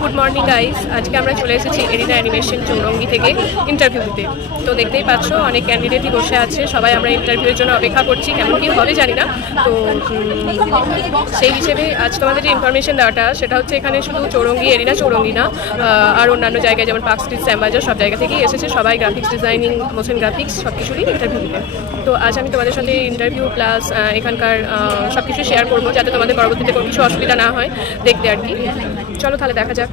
Good morning guys, আজকে আমরা চলে এসেছি এরিনা অ্যানিমেশন চৌরঙ্গি থেকে ইন্টারভিউ দিতে। তো দেখতেই পাচ্ছ অনেক ক্যান্ডিডেটই বসে আছে, সবাই আমরা ইন্টারভিউয়ের জন্য অপেক্ষা করছি। কেমন কী হবে জানি না। তো সেই হিসেবে আজকে আমাদের যে ইনফরমেশন দেওয়াটা সেটা হচ্ছে এখানে শুধু চৌরঙ্গি, এরিনা চৌরঙ্গি না, আর অন্যান্য জায়গায় যেমন পার্ক স্ট্রিট, শ্যামবাজার সব জায়গা থেকেই এসেছে সবাই ডিজাইনিং, মোশন গ্রাফিক্স সব কিছুরই ইন্টারভিউ দিতে। তো আজ আমি তোমাদের সাথে ইন্টারভিউ প্লাস এখানকার সব কিছু শেয়ার করবো, যাতে তোমাদের পরবর্তীতে কোনো কিছু অসুবিধা না হয় দেখতে আর কি। চলো তাহলে দেখা যাক।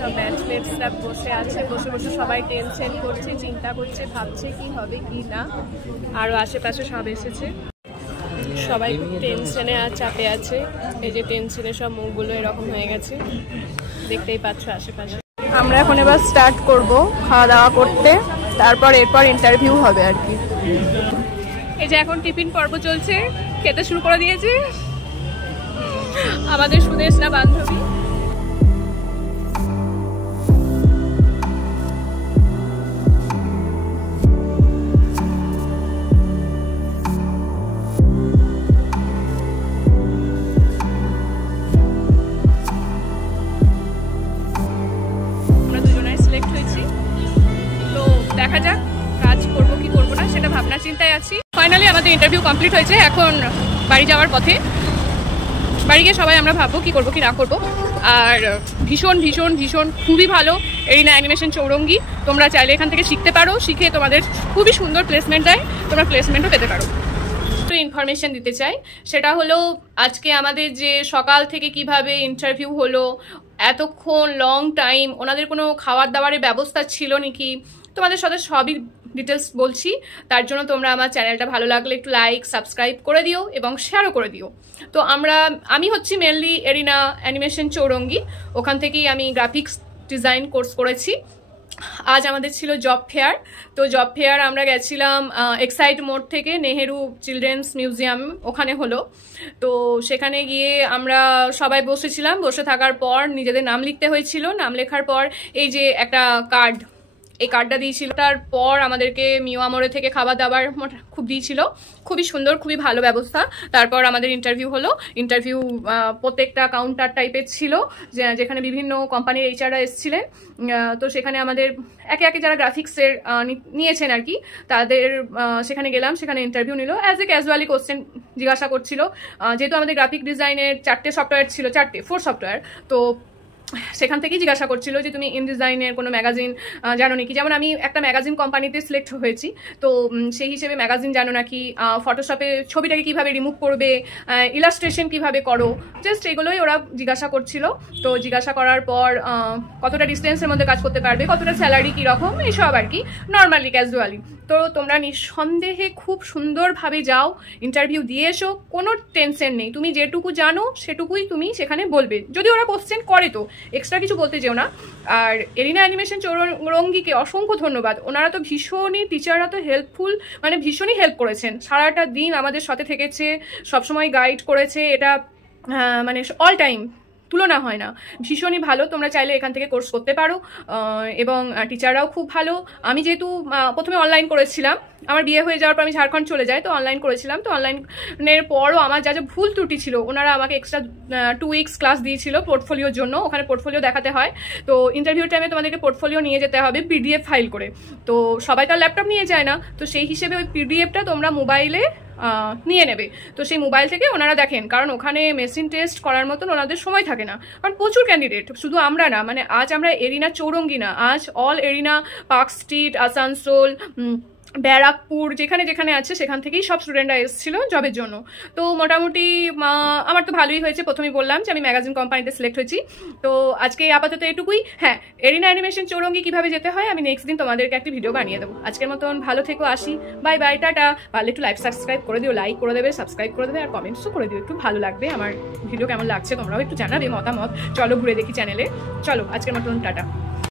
সব ব্যাচমেটসরা বসে আছে, বসে বসে সবাই টেনশন করছে, চিন্তা করছে, ভাবছে কি হবে কি না। আরও আশেপাশে সব এসেছে, সবাই খুব টেনশনে আর চাপে আছে। এই যে টেনশনে সব মুখগুলো এরকম হয়ে গেছে, দেখতেই পাচ্ছ আশেপাশে। আমরা এখন এবার স্টার্ট করব খাওয়া দাওয়া করতে, এরপর ইন্টারভিউ হবে আর কি। এই যে এখন টিফিন পর্ব চলছে, খেতে শুরু করে দিয়েছি আমাদের সুদেশনা বান্ধবী। দেখা যাক কাজ করবো কি করবো না সেটা ভাবনা চিন্তায় আছি। ফাইনালি আমাদের ইন্টারভিউ কমপ্লিট হয়েছে, এখন বাড়ি যাওয়ার পথে। বাড়ি গিয়ে সবাই আমরা ভাববো কি করবো কি না করবো। আর ভীষণ ভীষণ ভীষণ খুবই ভালো এরিনা অ্যানিমেশন চৌরঙ্গি। তোমরা চাইলে এখান থেকে শিখতে পারো, শিখে তোমাদের খুবই সুন্দর প্লেসমেন্ট দেয়, তোমরা প্লেসমেন্টও পেতে পারো। একটু ইনফরমেশন দিতে চাই, সেটা হলো আজকে আমাদের যে সকাল থেকে কিভাবে ইন্টারভিউ হলো, এতক্ষণ লং টাইম ওনাদের কোনো খাবার দাবারের ব্যবস্থা ছিল নাকি, তোমাদের সাথে সবই ডিটেলস বলছি। তার জন্য তোমরা আমার চ্যানেলটা ভালো লাগলে একটু লাইক, সাবস্ক্রাইব করে দিও এবং শেয়ারও করে দিও। তো আমি হচ্ছি মেনলি এরিনা অ্যানিমেশন চৌরঙ্গি, ওখান থেকেই আমি গ্রাফিক্স ডিজাইন কোর্স করেছি। আজ আমাদের ছিল জব ফেয়ার। তো জব ফেয়ার আমরা গেছিলাম এক্সাইট মোড থেকে নেহেরু চিলড্রেন্স মিউজিয়াম, ওখানে হলো। তো সেখানে গিয়ে আমরা সবাই বসেছিলাম, বসে থাকার পর নিজেদের নাম লিখতে হয়েছিল। নাম লেখার পর এই যে একটা কার্ড, এই কার্ডটা দিয়েছিল। তারপর আমাদেরকে মিওয়া মোড়ে থেকে খাবার দাবার খুব দিয়েছিল, খুবই সুন্দর, খুবই ভালো ব্যবস্থা। তারপর আমাদের ইন্টারভিউ হলো। ইন্টারভিউ প্রত্যেকটা কাউন্টার টাইপের ছিল, যেখানে বিভিন্ন কোম্পানির এইচআররা এসেছিলেন। তো সেখানে আমাদের একে একে যারা গ্রাফিক্সের নিয়েছেন আর কি, তাদের সেখানে গেলাম, সেখানে ইন্টারভিউ নিল। অ্যাজ এ ক্যাজুয়ালি কোশ্চেন জিজ্ঞাসা করছিল, যেহেতু আমাদের গ্রাফিক ডিজাইনের 4টে সফটওয়্যার ছিল, 4 সফটওয়্যার। তো সেখান থেকেই জিজ্ঞাসা করছিল যে তুমি ইন ডিজাইনের কোনো ম্যাগাজিন জানো নাকি। যেমন আমি একটা ম্যাগাজিন কোম্পানিতে সিলেক্ট হয়েছি, তো সেই হিসেবে ম্যাগাজিন জানো নাকি, ফটোশপে ছবিটাকে কিভাবে রিমুভ করবে, ইলাস্ট্রেশন কিভাবে করো, জাস্ট এগুলোই ওরা জিজ্ঞাসা করছিল। তো জিজ্ঞাসা করার পর কতটা ডিস্টেন্সের মধ্যে কাজ করতে পারবে, কতটা স্যালারি কীরকম, এইসব আর কি নর্মালি ক্যাজুয়ালি। তো তোমরা নিঃসন্দেহে খুব সুন্দরভাবে যাও, ইন্টারভিউ দিয়ে এসো, কোনো টেনশন নেই। তুমি যেটুকু জানো সেটুকুই তুমি সেখানে বলবে, যদি ওরা কোশ্চেন করে তো এক্সট্রা কিছু বলতে যেও না। আর এরিনা অ্যানিমেশন চৌরঙ্গিকে অসংখ্য ধন্যবাদ, ওনারা তো ভীষণই, টিচাররা তো হেল্পফুল, মানে ভীষণই হেল্প করেছেন। সারাটা দিন আমাদের সাথে থেকেছে, সবসময় গাইড করেছে, এটা মানে অল টাইম তুলনা হয় না, ভীষণই ভালো। তোমরা চাইলে এখান থেকে কোর্স করতে পারো, এবং টিচাররাও খুব ভালো। আমি যেহেতু প্রথমে অনলাইন করেছিলাম, আমার বিয়ে হয়ে যাওয়ার পর আমি ঝাড়খণ্ড চলে যাই, তো অনলাইন করেছিলাম। তো অনলাইনের পরও আমার যা যা ভুল ত্রুটি ছিল, ওনারা আমাকে এক্সট্রা 2 উইকস ক্লাস দিয়েছিল পোর্টফোলিওর জন্য। ওখানে পোর্টফোলিও দেখাতে হয়, তো ইন্টারভিউ টাইমে তোমাদেরকে পোর্টফোলিও নিয়ে যেতে হবে পিডিএফ ফাইল করে। তো সবাই তো ল্যাপটপ নিয়ে যায় না, তো সেই হিসেবে ওই পিডিএফটা তোমরা মোবাইলে নিয়ে নেবে। তো সেই মোবাইল থেকে ওনারা দেখেন, কারণ ওখানে মেশিন টেস্ট করার মতন ওনাদের সময় থাকে না, কারণ প্রচুর ক্যান্ডিডেট। শুধু আমরা না, মানে আজ আমরা এরিনা চৌরঙ্গি না, আজ all arena, park street, Asansol, Barrackpore, যেখানে যেখানে আছে সেখান থেকেই সব স্টুডেন্টরা এসেছিলো জবের জন্য। তো মোটামুটি আমার তো ভালোই হয়েছে। প্রথমেই বললাম যে আমি ম্যাগাজিন কোম্পানিতে সিলেক্ট হয়েছি। তো আজকে আপাতত এটুকুই। হ্যাঁ, এরিনা অ্যানিমেশন চৌরঙ্গি কীভাবে যেতে হয় আমি নেক্সট দিন তোমাদেরকে একটি ভিডিও বানিয়ে দেবো। আজকের মতন ভালো থেকো, আসি, বাই বাই, টাটা। পারলে একটু সাবস্ক্রাইব করে দিও, লাইক করে দেবে, সাবস্ক্রাইব করে দেবে, আর কমেন্টসও করে দিও, একটু ভালো লাগবে। আমার ভিডিও কেমন লাগছে তোমরাও একটু জানাবে মতামত। চলো ঘুরে দেখি চ্যানেলে। চলো আজকের মতন টাটা।